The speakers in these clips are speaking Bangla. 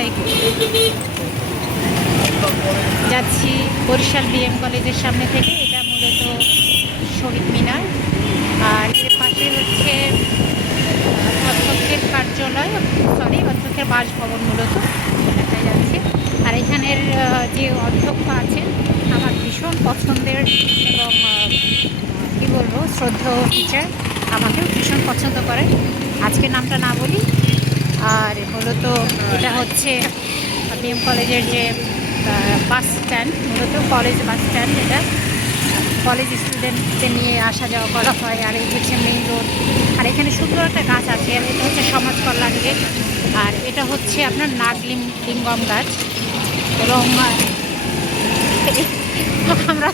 আলাইকুম। যাচ্ছি বরিশাল বিএম কলেজের সামনে থেকে। এটা মূলত শহীদ মিনার, আর এর পাশে হচ্ছে অধ্যক্ষের কার্যালয়, অধ্যক্ষের বাসভবন মূলত দেখা যাচ্ছে। আর এখানের যে অধ্যক্ষ আছেন আমার ভীষণ পছন্দের এবং কী বলবো, শ্রদ্ধেয় টিচার, আমাকেও ভীষণ পছন্দ করেন। আজকে নামটা না বলি। আর মূলত এটা হচ্ছে বিএম কলেজের যে বাস স্ট্যান্ড, মূলত কলেজ বাস স্ট্যান্ড। এটা কলেজ স্টুডেন্টদের নিয়ে আসা যাওয়া করা হয়। আর এই হচ্ছে মেইন রোড। আর এখানে সুন্দর একটা গাছ আছে, আর এটা হচ্ছে সমাজ কল্যাণ গেট। আর এটা হচ্ছে আপনার লিঙ্গম গাছ। এবং আমরা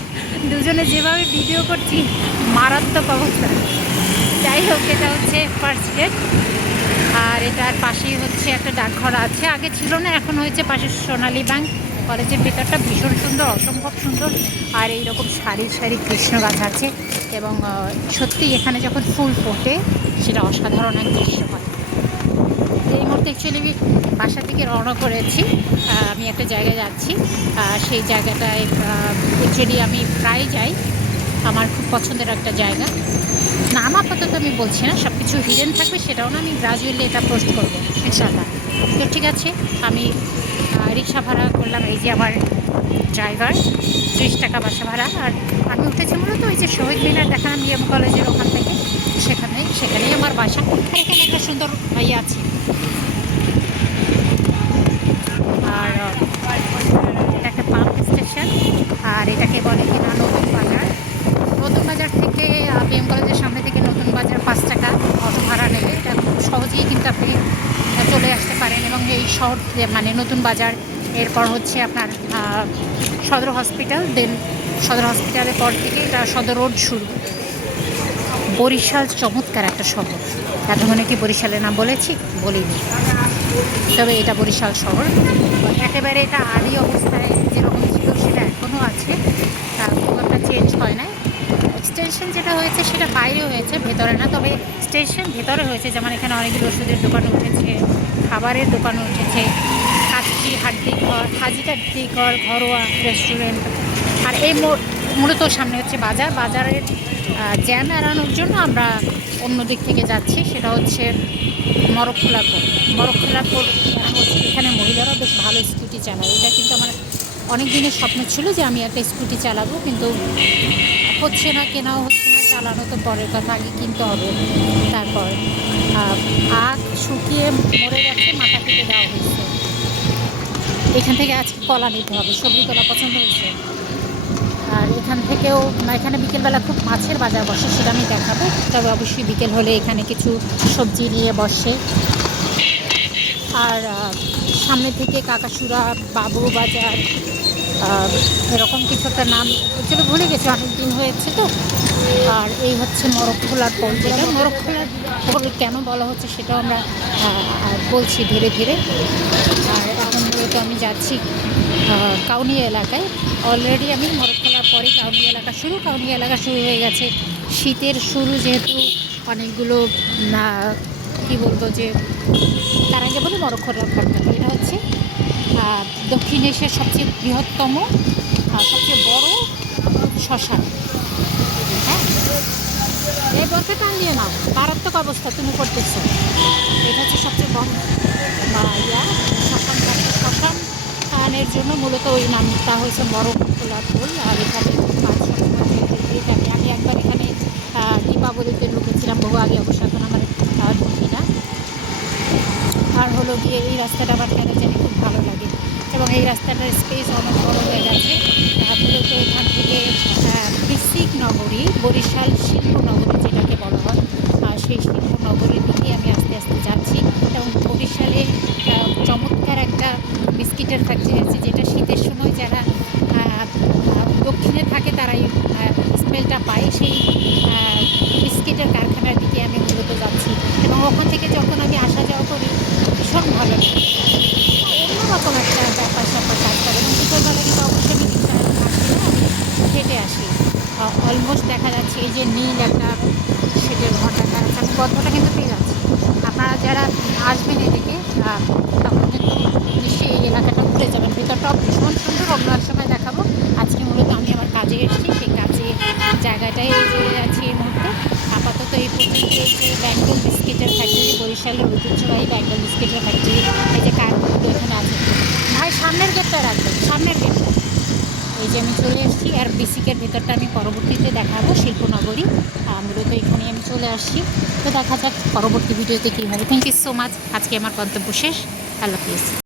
দুজনে যেভাবে ভিডিও করছি মারাত্মক অবস্থা। যাই হোক, এটা হচ্ছে ফার্স্ট গেট। আর এটার পাশেই হচ্ছে একটা ডাকঘর আছে, আগে ছিল না, এখন হয়েছে। পাশে সোনালী ব্যাংক। কলেজের ভিতরটা ভীষণ সুন্দর, অসম্ভব সুন্দর। আর এইরকম সারি সারি কৃষ্ণ গাছ আছে, এবং সত্যি এখানে যখন ফুল ফোটে সেটা অসাধারণ এক দৃশ্য হয়। এই মুহূর্তে অ্যাকচুয়ালি আমি বাসা থেকে রওনা করেছি, আমি একটা জায়গায় যাচ্ছি। সেই জায়গাটায় অ্যাকচুয়ালি আমি প্রায় যাই, আমার খুব পছন্দের একটা জায়গা। নাম আপাতত আমি বলছি না, সব কিছু হিডেন থাকবে, সেটাও না, আমি গ্রাজুয়ালি এটা পোস্ট করবো ইনশাল্লাহ। তো ঠিক আছে, আমি রিক্সা ভাড়া করলাম। এই যে আমার ড্রাইভার, 30 টাকা বাসা ভাড়া। আর আমি উঠেছি মূলত ওই যে শহীদ মিনার দেখালাম বিএম কলেজের ওখান থেকে, সেখানেই আমার বাসা। আর এখানে একটা সুন্দর ভাইয়া আছে। আর এটা একটা পাম্প স্টেশন, আর এটাকে বলে কিনা নতুন বাজার। নতুন বাজার থেকে বিএম কলেজের সামনে থেকে নতুন বাজার 5 টাকা অটো ভাড়া নেবে। এটা খুব সহজেই কিন্তু আপনি চলে আসতে পারেন। এবং এই শহর মানে নতুন বাজার, এরপর হচ্ছে আপনার সদর হসপিটাল, দেন সদর হসপিটালের পর থেকে এটা সদর রোড শুরু। বরিশাল চমৎকার একটা শহর। এতক্ষণে কি বরিশালের নাম বলেছি? বলিনি, তবে এটা বরিশাল শহর। একেবারে এটা আদি অবস্থায় যেরকম ছিল সেটা এখনও আছে, খুব একটা চেঞ্জ হয় না। এক্সটেনশন যেটা হয়েছে সেটা বাইরে হয়েছে, ভেতরে না। তবে স্টেশন ভেতরে হয়েছে, যেমন এখানে অনেকগুলো ওষুধের দোকান উঠেছে, খাবারের দোকান উঠেছে, কাচ্চি হাড্ডি ঘর, হাজি কাড্ডি ঘর, ঘরোয়া রেস্টুরেন্ট। আর এই মূলত সামনে হচ্ছে বাজার। বাজারের জ্যাম এড়ানোর জন্য আমরা অন্য দিক থেকে যাচ্ছি, সেটা হচ্ছে মরক্কোলাপুর। মরক্কোলাপুর হচ্ছে এখানে মহিলারা বেশ ভালো স্কুটি চালায়। এটা কিন্তু আমার অনেক দিনের স্বপ্ন ছিল যে আমি একটা স্কুটি চালাবো, কিন্তু হচ্ছে না, কেনাও হচ্ছে না। চালানো তো পরের কথা, আগে কিনতে হবে। তারপর আখ শুকিয়ে মরে গেছে, মাথা কেটে দেওয়া হয়েছে। এখান থেকে আজকে কলা নিতে হবে, সবজি কলা পছন্দ হয়েছে। আর এখানে বিকেলবেলা খুব মাছের বাজার বসে, সেটা আমি দেখাবো। তবে অবশ্যই বিকেল হলে এখানে কিছু সবজি নিয়ে বসে। আর সামনে থেকে কাকাসুরা, বাবু বাজার, এরকম কিছু একটা নাম অ্যাকচুয়ালি ভুলে গেছি, অনেক দিন হয়েছে তো। আর এই হচ্ছে মরক্কোলার পোল। যেটা মরক্কোলার পোল কেন বলা হচ্ছে সেটাও আমরা বলছি ধীরে ধীরে। আর এখন মূলত আমি যাচ্ছি কাউনিয়া এলাকায়। অলরেডি আমি মরক্কোলার পরে কাউনিয়া এলাকা শুরু হয়ে গেছে। শীতের শুরু যেহেতু, অনেকগুলো কী বলবো, যে তার আগে বলি মরক্কোলার ঘরটা। এটা হচ্ছে দক্ষিণ এশিয়ার সবচেয়ে বৃহত্তম, সবচেয়ে বড় শ্মশান। হ্যাঁ, এই বলতে টান দিয়ে নাও, মারাত্মক অবস্থা তুমি করতেছো। এটা হচ্ছে সবচেয়ে বড় শ্মশানের জন্য মূলত ওই নামটা হয়েছে মরক্কোলার পোল। আর এখানে আমি একবার এখানে দীপাবলিতে ঢুকেছিলাম বহু আগে, অবশ্য এখন আমার ঢুকি না। আর হলো গিয়ে এই রাস্তাটা আমার কেন জানি খুব ভালো লাগে, এবং এই রাস্তাটার স্পেস অনেক বড় হয়ে গেছে। মূলত এখান থেকে বৃশ্চিক নগরী, বরিশাল শিল্পনগরী যেটাকে বলা হয়, সেই শিল্পনগরীর দিকে আমি আস্তে আস্তে যাচ্ছি। এবং বরিশালে চমৎকার একটা বিস্কিটের ফ্যাক্টরি আছে, যেটা শীতের সময় যারা দক্ষিণে থাকে তারাই স্মেলটা পায়। সেই বিস্কিটের কারখানার দিকে আমি মূলত যাচ্ছি, এবং ওখান থেকে যখন আমি আসা যাওয়া করি ভীষণ ভালো লাগে। অন্যরকম একটা ব্যাপার স্যাপার কাজ করে। এবং বিকেলবেলা কিন্তু অবশ্যই আমি রিক্সায় আসি না, আমি হেঁটে আসি। অলমোস্ট দেখা যাচ্ছে এই যে নীল একটা শেডের ঘন্টা আছে, আমি গল্পটা কিন্তু পেয়ে যাচ্ছি। আপনারা যারা আসবেন এদিকে তখন আপনি তো নিশ্চয়ই এই এলাকাটা ঘুরে যাবেন। ভিতরটাও ভীষণ সুন্দর, অন্য এক সময় দেখাবো। আজকে মূলত আমি আমার কাজে এসেছি, সেই কাজে জায়গাটায় চলে যাচ্ছি এই মুহূর্তে। আপাতত এই পর্যন্ত এই যে বেঙ্গল বিস্কিটের ফ্যাক্টরি, বরিশালের ঐতিহ্যবাহী বেঙ্গল বিস্কিটের ফ্যাক্টরি, এই যে কারগুলো এখানে আছে। ভাই সামনের গেটটা রাখবেন, সামনের গেটটা। এই যে আমি চলে এসেছি, আর বিসিকের ভেতরটা আমি পরবর্তীতে দেখাবো, শিল্পনগরী। মূলত এখানে আমি চলে আসছি। তো দেখা যাক পরবর্তী ভিডিওতে কী হবে। Thank you so much. আজকে আমার গন্তব্য শেষ। আল্লাহ হাফিজ।